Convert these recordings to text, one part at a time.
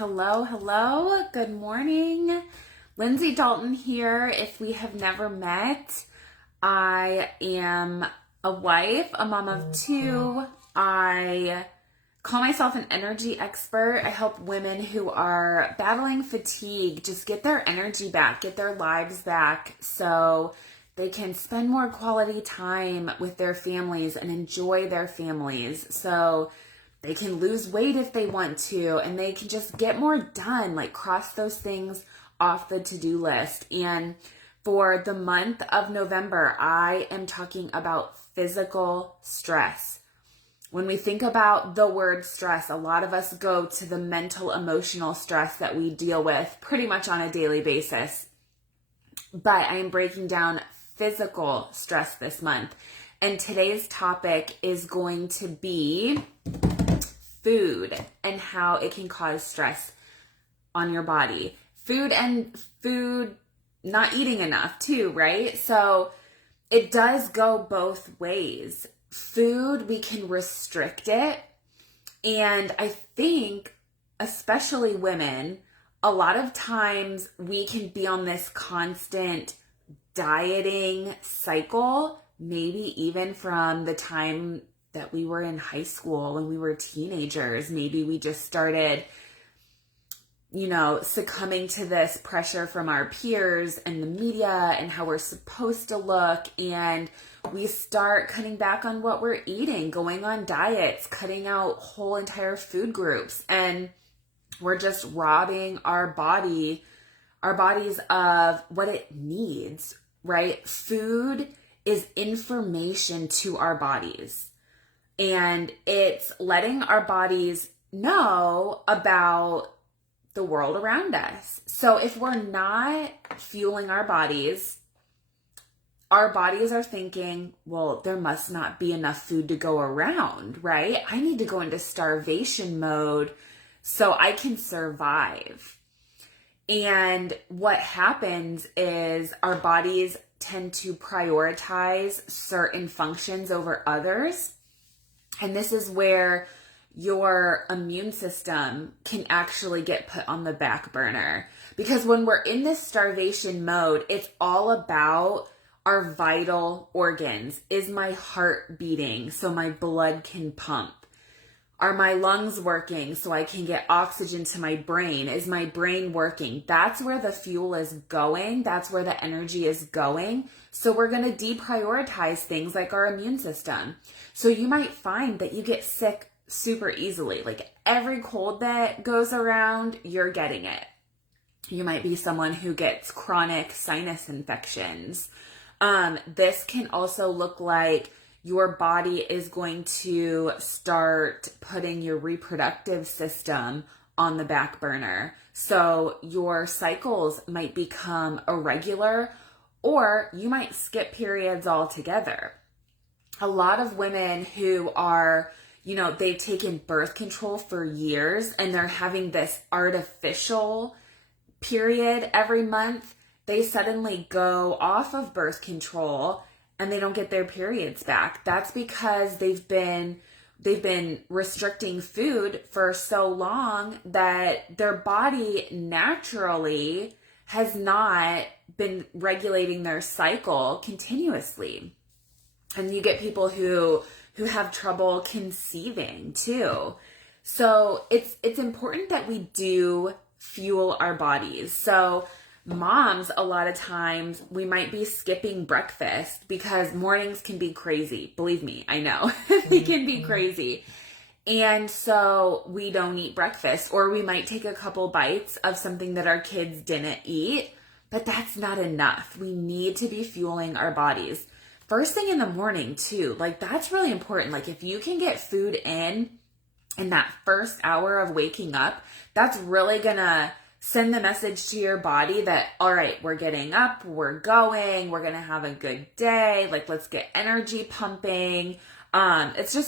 Hello, hello. Good morning. Lindsay Dalton here. If we have never met, I am a wife, a mom of two. I call myself an energy expert. I help women who are battling fatigue just get their energy back, get their lives back so they can spend more quality time with their families and enjoy their families. So they can lose weight if they want to, and they can just get more done, like cross those things off the to-do list. And for the month of November, I am talking about physical stress. When we think about the word stress, a lot of us go to the mental, emotional stress that we deal with pretty much on a daily basis. But I am breaking down physical stress this month. And today's topic is going to be food and how it can cause stress on your body. Food not eating enough too, right? So it does go both ways. Food, we can restrict it. And I think, especially women, a lot of times we can be on this constant dieting cycle, maybe even from the time that we were in high school, when we were teenagers. Maybe we just started, succumbing to this pressure from our peers and the media and how we're supposed to look. And we start cutting back on what we're eating, going on diets, cutting out whole entire food groups. And we're just robbing our bodies of what it needs, right? Food is information to our bodies. And it's letting our bodies know about the world around us. So if we're not fueling our bodies are thinking, well, there must not be enough food to go around, right? I need to go into starvation mode so I can survive. And what happens is our bodies tend to prioritize certain functions over others. And this is where your immune system can actually get put on the back burner. Because when we're in this starvation mode, it's all about our vital organs. Is my heart beating so my blood can pump? Are my lungs working so I can get oxygen to my brain? Is my brain working? That's where the fuel is going. That's where the energy is going. So we're going to deprioritize things like our immune system. So you might find that you get sick super easily. Like every cold that goes around, you're getting it. You might be someone who gets chronic sinus infections. This can also look like your body is going to start putting your reproductive system on the back burner. So your cycles might become irregular, or you might skip periods altogether. A lot of women who are, they've taken birth control for years and they're having this artificial period every month, they suddenly go off of birth control and they don't get their periods back. That's because they've been restricting food for so long that their body naturally has not been regulating their cycle continuously. And you get people who have trouble conceiving too. So it's important that we do fuel our bodies. So moms, a lot of times we might be skipping breakfast because mornings can be crazy. Believe me, I know they can be crazy. And so we don't eat breakfast, or we might take a couple bites of something that our kids didn't eat, but that's not enough. We need to be fueling our bodies. First thing in the morning too, like that's really important. Like if you can get food in that first hour of waking up, that's really gonna send the message to your body that, all right, we're getting up, we're going, we're going to have a good day. Like, let's get energy pumping. That's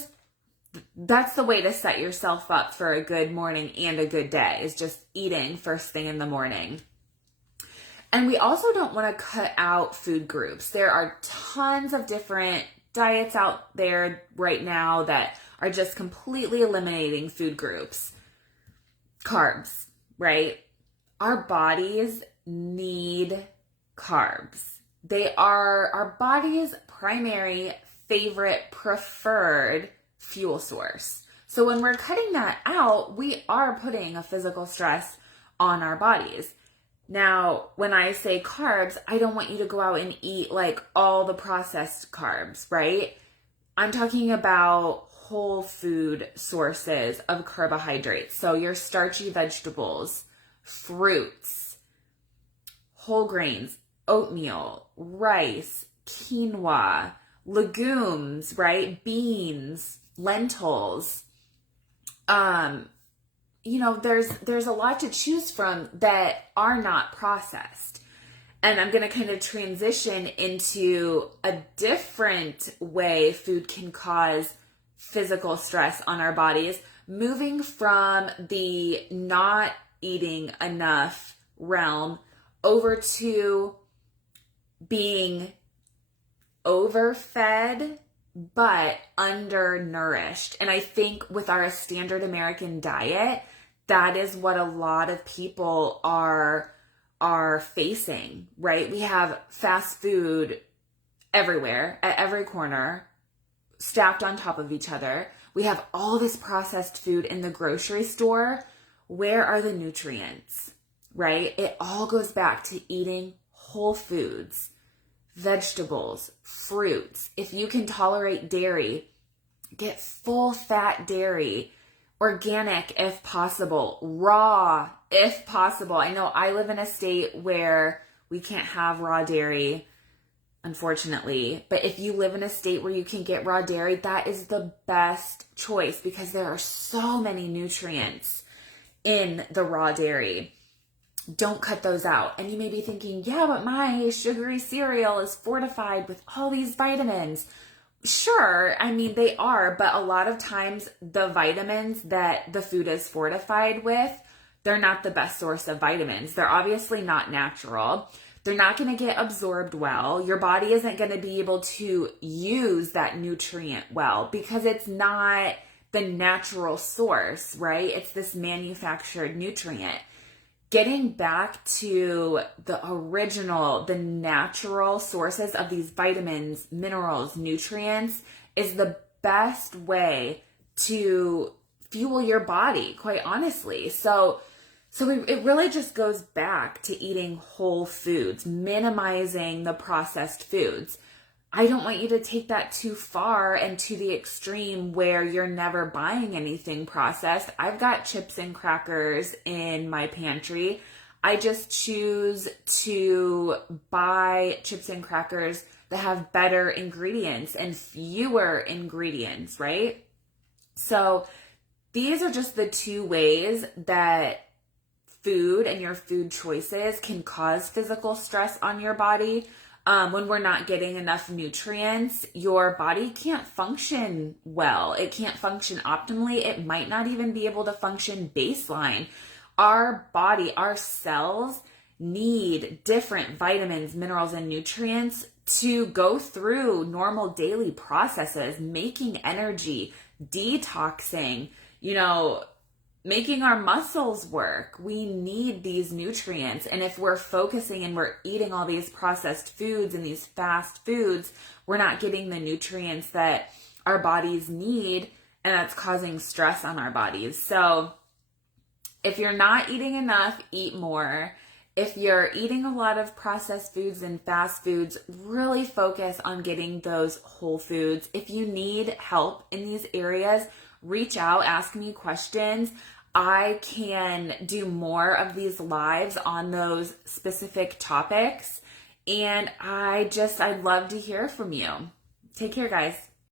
the way to set yourself up for a good morning and a good day, is just eating first thing in the morning. And we also don't want to cut out food groups. There are tons of different diets out there right now that are just completely eliminating food groups. Carbs. right? Our bodies need carbs. They are our body's primary, favorite, preferred fuel source. So when we're cutting that out, we are putting a physical stress on our bodies. Now, when I say carbs, I don't want you to go out and eat like all the processed carbs, right? I'm talking about whole food sources of carbohydrates. So your starchy vegetables, fruits, whole grains, oatmeal, rice, quinoa, legumes, right? Beans, lentils. There's a lot to choose from that are not processed. And I'm going to kind of transition into a different way food can cause physical stress on our bodies, moving from the not eating enough realm over to being overfed but undernourished. And I think with our standard American diet, that is what a lot of people are facing, right? We have fast food everywhere, at every corner, stacked on top of each other. We have all this processed food in the grocery store. Where are the nutrients, right? It all goes back to eating whole foods, vegetables, fruits. If you can tolerate dairy, get full fat dairy, organic if possible, raw if possible. I know I live in a state where we can't have raw dairy, unfortunately. But if you live in a state where you can get raw dairy, that is the best choice because there are so many nutrients in the raw dairy. Don't cut those out. And you may be thinking, yeah, but my sugary cereal is fortified with all these vitamins. Sure, I mean, they are, but a lot of times the vitamins that the food is fortified with, they're not the best source of vitamins. They're obviously not natural. They're not going to get absorbed well. Your body isn't going to be able to use that nutrient well because it's not the natural source, right? It's this manufactured nutrient. Getting back to the original, the natural sources of these vitamins, minerals, nutrients is the best way to fuel your body, quite honestly. So it really just goes back to eating whole foods, minimizing the processed foods. I don't want you to take that too far and to the extreme where you're never buying anything processed. I've got chips and crackers in my pantry. I just choose to buy chips and crackers that have better ingredients and fewer ingredients, right? So these are just the two ways that food and your food choices can cause physical stress on your body. When we're not getting enough nutrients, your body can't function well. It can't function optimally. It might not even be able to function baseline. Our body, our cells need different vitamins, minerals, and nutrients to go through normal daily processes, making energy, detoxing, making our muscles work. We need these nutrients. And if we're focusing and we're eating all these processed foods and these fast foods, we're not getting the nutrients that our bodies need, and that's causing stress on our bodies. So if you're not eating enough, eat more. If you're eating a lot of processed foods and fast foods, really focus on getting those whole foods. If you need help in these areas, reach out, ask me questions. I can do more of these lives on those specific topics. And I'd love to hear from you. Take care, guys.